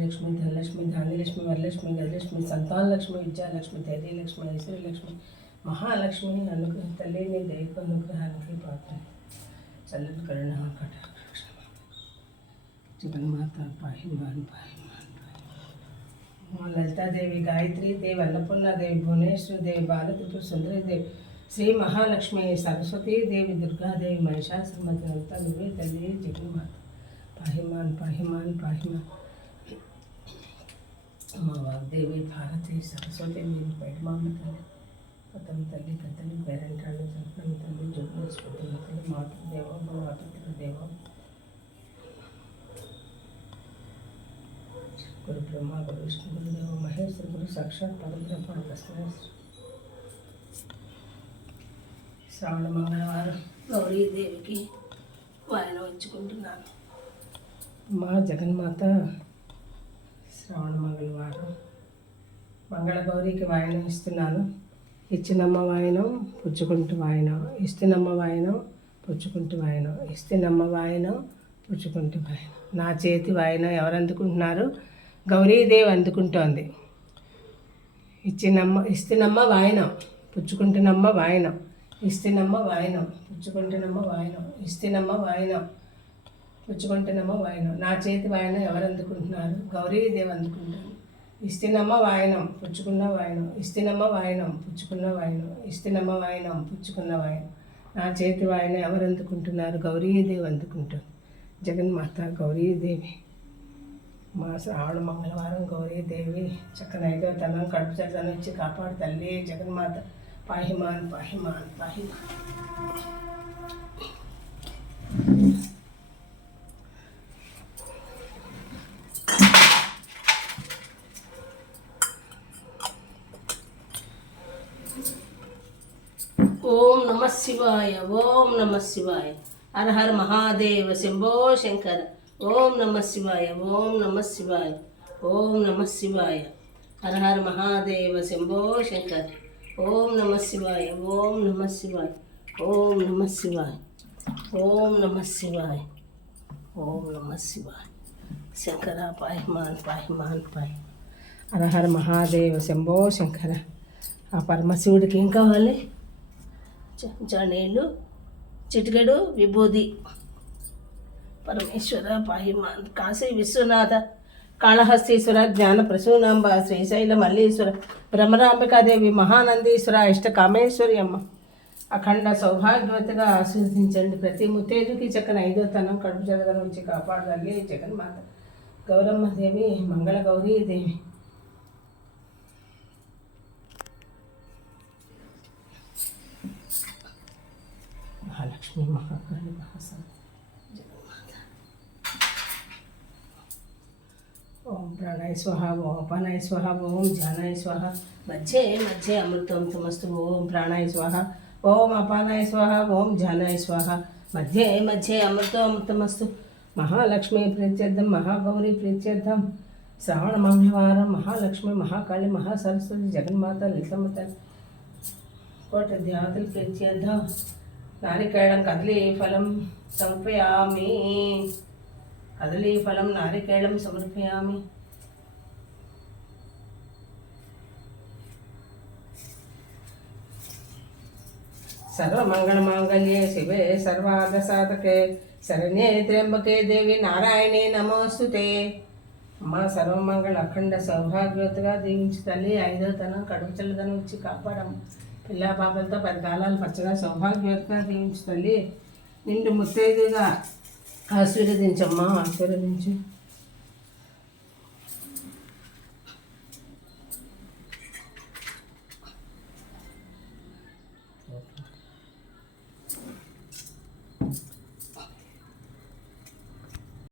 లక్ష్మి ధనలక్ష్మి ధాన్యలక్ష్మి వరలక్ష్మి గజలక్ష్మి సంతానలక్ష్మి విద్యాలక్ష్మి ధైర్యలక్ష్మి ఐశ్వర్యలక్ష్మి మహాలక్ష్మి అనుగ్రహ తల్లి నీ దైవ అనుగ్రహానికి పాత్ర చల్లని కరుణ కటాక్ష జగన్మాత పాహిమాన్ పాహిమాన్ పాహిమాన్ లలితాదేవి గాయత్రి దేవి అన్నపూర్ణాదేవి భువనేశ్వరి దేవి బాలత్రిపుర సుందరీదేవి శ్రీ మహాలక్ష్మి సరస్వతీ దేవి దుర్గాదేవి మహిషాసుమతి అంతా నువ్వే తల్లి జగన్మాత పాహిమాన్ పాహిమాన్ పాహిమాన్ అమ్మ వాగ్దేవి భారతి సరస్వతి మీరు బయటమామ తల్లి కొత్త తల్లి కత్తలి పేరెంటాళ్ళు చంపన తల్లి జోగులేశ్వరి తల్లి మాతృదేవం మాతృదేవం గురు బ్రహ్మ గురు విష్ణు గురుదేవ మహేశ్వర గురు సాక్షాత్ పరబ్రహ్మ తస్మై శ్రావణ మంగళవారం గౌరీదేవికి వాయన ఉంచుకుంటున్నాను మా జగన్మాత శ్రావణ మంగళవారం మంగళగౌరికి వాయనం ఇస్తున్నాను. ఇచ్చినమ్మ వాయనం పుచ్చుకుంటూ వాయనం. ఇస్తున్నమ్మ వాయనం పుచ్చుకుంటూ వాయనం. ఇస్తున్నమ్మ వాయనం పుచ్చుకుంటూ వాయనం. నా చేతి వాయనం ఎవరు అందుకుంటున్నారు గౌరీదేవి అందుకుంటోంది. ఇచ్చినమ్మ ఇస్తున్నమ్మ వాయనం పుచ్చుకుంటున్నమ్మ వాయనం. ఇస్తున్నమ్మ వాయనం పుచ్చుకుంటున్నమ్మ వాయనం. ఇస్తున్నమ్మ వాయనం పుచ్చుకుంటున్నమ్మ వాయనం. నా చేతి వాయనం ఎవరు అందుకుంటున్నారు గౌరీదేవి అందుకుంటుంది. ఇస్తినమ్మ వాయనం పుచ్చుకున్న వాయనం. ఇస్తినమ్మ వాయనం పుచ్చుకున్న వాయనం. ఇస్తినమ్మ వాయనం పుచ్చుకున్న వాయనం. నా చేతి వాయన ఎవరు అందుకుంటున్నారు గౌరీదేవి అందుకుంటుంది. జగన్మాత గౌరీదేవి మా శ్రావణ మంగళవారం గౌరీదేవి చక్కని ఐదవ తనం కడుపు చక్కని ఇచ్చి కాపాడు తల్లి. జగన్మాత పాహిమాన్ పాహిమాన్ పాహిమాన్. ఓం నమ శివాయ ఓం నమ శివాయ హర హర మహాదేవ శంభో శంకర ఓం నమ శివాయ ఓం నమ శివాయ ఓం నమ శివాయ హర హర మహాదేవ శంభో శంకర ఓం నమ శివాయ ఓం నమ శివాయ ఓం నమ శివాయ ఓం నమ శివాయ ఓం నమ శివాయ శంకర పాయమాన్ పాయమాన్ పాయ హర హర మహాదేవ శంభో శంకర ఆ పరమశివుడికి ఏం కావాలి చెంచా నీళ్ళు చిటికెడు విభూది. పరమేశ్వర పాహిమాన్ కాశీ విశ్వనాథ కాళహస్తీశ్వర జ్ఞాన ప్రసూనాంబ శ్రీశైల మల్లీశ్వర భ్రమరాంబికాదేవి మహానందీశ్వర ఇష్ట కామేశ్వరి అమ్మ. అఖండ సౌభాగ్యవతిగా ఆశీర్వదించండి. ప్రతి ముత్తేజుకి చక్కని ఐదో తనం కడుపు జగదల నుంచి కాపాడగలిగే జగన్మాత. గౌరమ్మ దేవి మంగళ గౌరీ దేవి. ओम प्राणाय स्वाहा, ओम अपानाय स्वाहा, ओम ध्यानाय स्वाहा। मज्जे मज्जे, अमृतम तमस्तु, ओम प्राणाय स्वाहा। ओम अपानाय स्वाहा, ओम ध्यानाय स्वाहा। मध्य अमृतम तमस्तु। महालक्ष्मी प्रीत्यर्थम महागौरी प्रीत्यर्थम श्रवण, मंगलवार, महालक्ष्मी, महाकाली, महासरस्वती, जगन्माता ललिता माता कोट ध्यातल నారికేళం కదలీ ఫలం సమర్పయామి. కదలీ ఫలం నారికేళం సమర్పయామి. సర్వమంగళమాంగళ్యే శివే సర్వాగసాధకే శరణ్యే త్ర్యంబకే దేవి నారాయణే నమోస్తుతే. అమ్మ సర్వమంగళ అఖండ సౌభాగ్యవతిగా దీవించి తల్లి ఐదో తనం కడుపు చల్లదనం ఇచ్చి కాపాడము. పిల్ల పాపలతో పది కాలాలు పచ్చగా సౌభాగ్యవతిగా దీవించి తల్లి. నిండు ముత్తైదుగా ఆశీర్వదించమ్మా ఆశీర్వదించు.